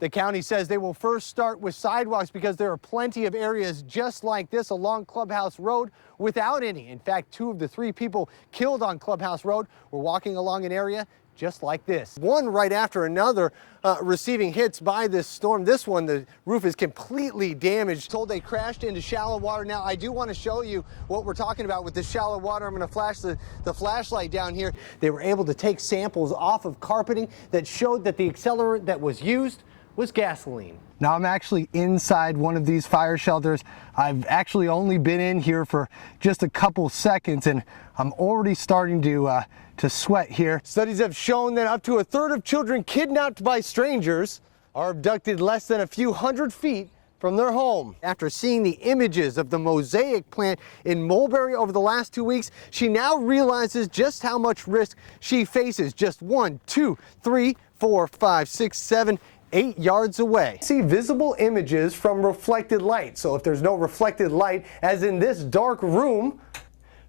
The county says they will first start with sidewalks because there are plenty of areas just like this along Clubhouse Road without any. In fact, 2 of the 3 people killed on Clubhouse Road were walking along an area just like this. One right after another receiving hits by this storm. This one, the roof is completely damaged. Told they crashed into shallow water. Now, I do want to show you what we're talking about with the shallow water. I'm going to flash the flashlight down here. They were able to take samples off of carpeting that showed that the accelerant that was used was gasoline. Now I'm actually inside one of these fire shelters. I've actually only been in here for just a couple seconds and I'm already starting to sweat here. Studies have shown that up to 1/3 of children kidnapped by strangers are abducted less than a few hundred feet from their home. After seeing the images of the mosaic plant in Mulberry over the last 2 weeks, she now realizes just how much risk she faces just 1, 2, 3, 4, 5, 6, 7, 8 yards away. See visible images from reflected light. So if there's no reflected light, as in this dark room,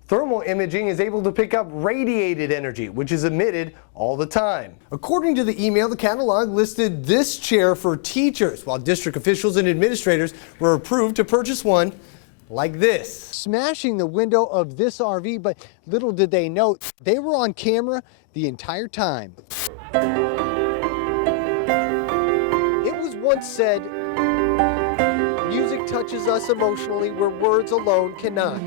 thermal imaging is able to pick up radiated energy, which is emitted all the time. According to the email, the catalog listed this chair for teachers, while district officials and administrators were approved to purchase one like this. Smashing the window of this RV, but little did they know, they were on camera the entire time. Once said, music touches us emotionally where words alone cannot.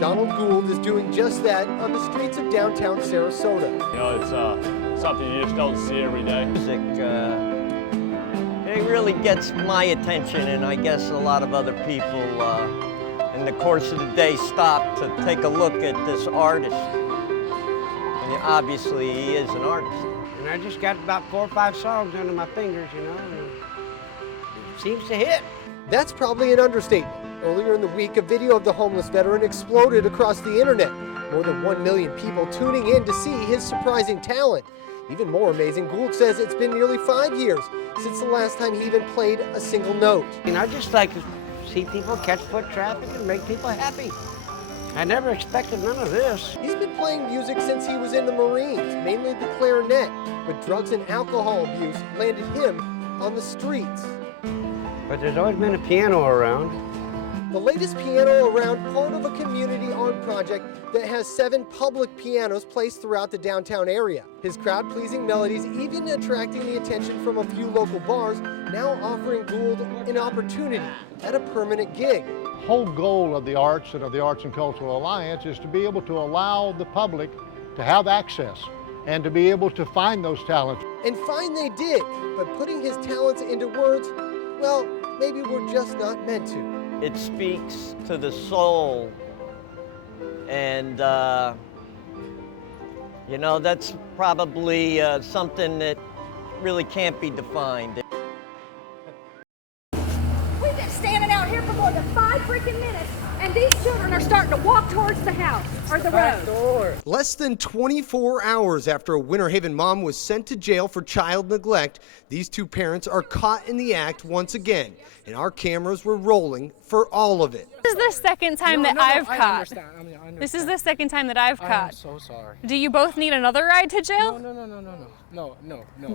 Donald Gould is doing just that on the streets of downtown Sarasota. You know, it's something you just don't see every day. Music, it really gets my attention, and I guess a lot of other people in the course of the day stop to take a look at this artist. And obviously, he is an artist. And I just got about 4 or 5 songs under my fingers, you know, and it seems to hit. That's probably an understatement. Earlier in the week, a video of the homeless veteran exploded across the internet. More than 1 million people tuning in to see his surprising talent. Even more amazing, Gould says it's been nearly 5 years since the last time he even played a single note. And I just like to see people catch foot traffic and make people happy. I never expected none of this. He's been playing music since he was in the Marines, mainly the clarinet, but drugs and alcohol abuse landed him on the streets. But there's always been a piano around. The latest piano around, part of a community art project that has 7 public pianos placed throughout the downtown area. His crowd-pleasing melodies even attracting the attention from a few local bars, now offering Gould an opportunity at a permanent gig. The whole goal of the arts and of the Arts and Cultural Alliance is to be able to allow the public to have access and to be able to find those talents. And find they did, but putting his talents into words, well, maybe we're just not meant to. It speaks to the soul, and you know, that's probably something that really can't be defined. We've been standing out here for more than 5 freaking minutes, and these children are starting to walk towards the house or the road. Less than 24 hours after a Winter Haven mom was sent to jail for child neglect, these 2 parents are caught in the act once again, and our cameras were rolling for all of it. This is the second time that I've caught. I understand. This is the second time that I've caught. I'm so sorry. Do you both need another ride to jail? No.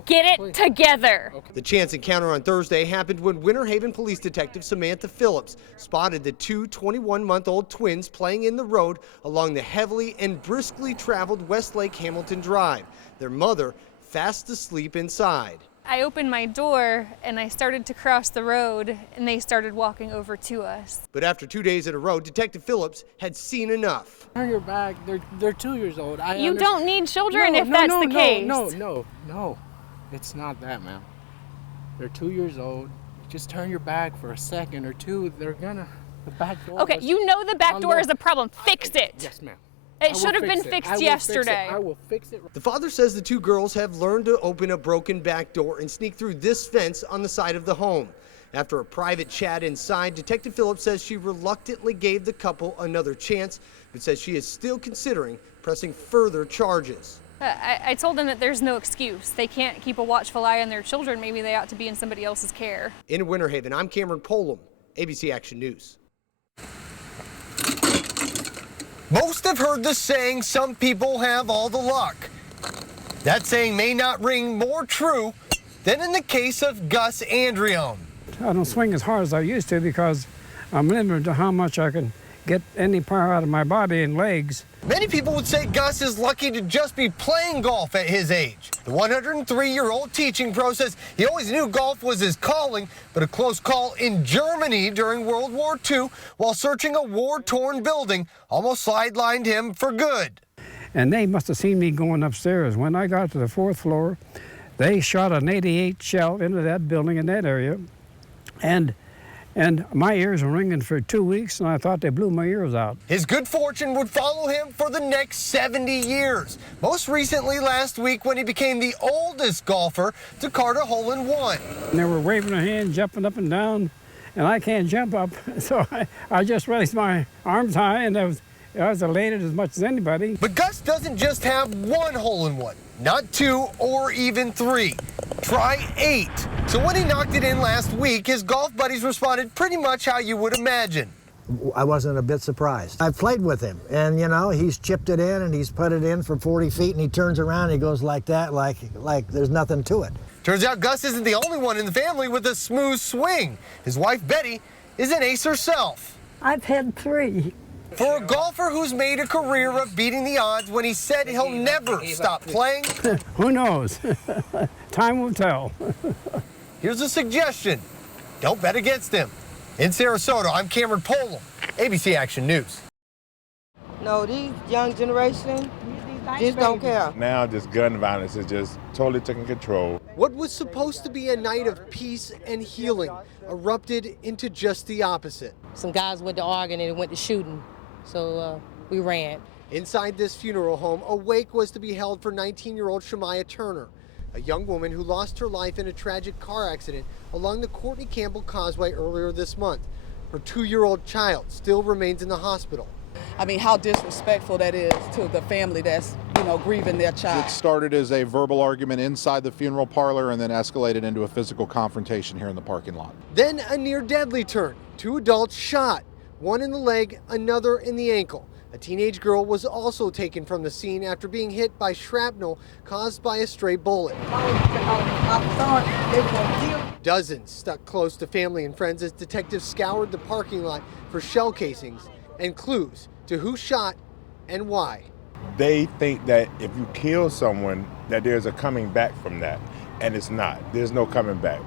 Get it Please. together. Okay. The chance encounter on Thursday happened when Winter Haven Police Detective Samantha Phillips spotted the 2 21-month-old twins playing in the road along the heavily and briskly traveled Westlake Hamilton Drive. Their mother fast asleep inside. I opened my door and I started to cross the road and they started walking over to us. But after 2 days in a row, Detective Phillips had seen enough. Turn your back. They're 2 years old. You don't need children if that's the case. No. It's not that, ma'am. They're 2 years old. Just turn your back for a second or two. They're gonna, the back door. Okay, you know the back door is a problem. Fix it. Yes, ma'am. It should have been fixed yesterday. I will fix it. The father says the 2 girls have learned to open a broken back door and sneak through this fence on the side of the home. After a private chat inside, Detective Phillips says she reluctantly gave the couple another chance, but says she is still considering pressing further charges. I told them that there's no excuse. They can't keep a watchful eye on their children. Maybe they ought to be in somebody else's care. In Winter Haven, I'm Cameron Polom, ABC Action News. Most have heard the saying, some people have all the luck. That saying may not ring more true than in the case of Gus Andrione. I don't swing as hard as I used to because I'm limited to how much I can get any power out of my body and legs. Many people would say Gus is lucky to just be playing golf at his age. The 103-year-old teaching pro says he always knew golf was his calling, but a close call in Germany during World War II while searching a war-torn building almost sidelined him for good. And they must have seen me going upstairs. When I got to the 4th floor, they shot an 88 shell into that building in that area. And my ears were ringing for 2 weeks, and I thought they blew my ears out. His good fortune would follow him for the next 70 years. Most recently last week when he became the oldest golfer to card a hole-in-one. And they were waving their hands, jumping up and down, and I can't jump up. So I just raised my arms high, and I was elated as much as anybody. But Gus doesn't just have one hole-in-one, not 2 or even 3. Try 8. So when he knocked it in last week, his golf buddies responded pretty much how you would imagine. I wasn't a bit surprised. I've played with him, and you know, he's chipped it in and he's put it in for 40 feet, and he turns around and he goes like that, like there's nothing to it. Turns out Gus isn't the only one in the family with a smooth swing. His wife, Betty, is an ace herself. I've had 3. For a golfer who's made a career of beating the odds when he said he'll never stop playing, Who knows? Time will tell. here's a suggestion. Don't bet against him. In Sarasota, I'm Cameron Polom, ABC Action News. No, these young generation just don't care. Now just gun violence is just totally taking control. What was supposed to be a night of peace and healing erupted into just the opposite. Some guys went to arguing and went to shooting, so we ran. Inside this funeral home, a wake was to be held for 19-year-old Shemaya Turner, a young woman who lost her life in a tragic car accident along the Courtney Campbell Causeway earlier this month. Her 2-year-old child still remains in the hospital. I mean, how disrespectful that is to the family that's, grieving their child. It started as a verbal argument inside the funeral parlor and then escalated into a physical confrontation here in the parking lot. Then a near deadly turn. 2 adults shot, one in the leg, another in the ankle. A teenage girl was also taken from the scene after being hit by shrapnel caused by a stray bullet. Dozens stuck close to family and friends as detectives scoured the parking lot for shell casings and clues to who shot and why. They think that if you kill someone, that there's a coming back from that, and it's not. There's no coming back.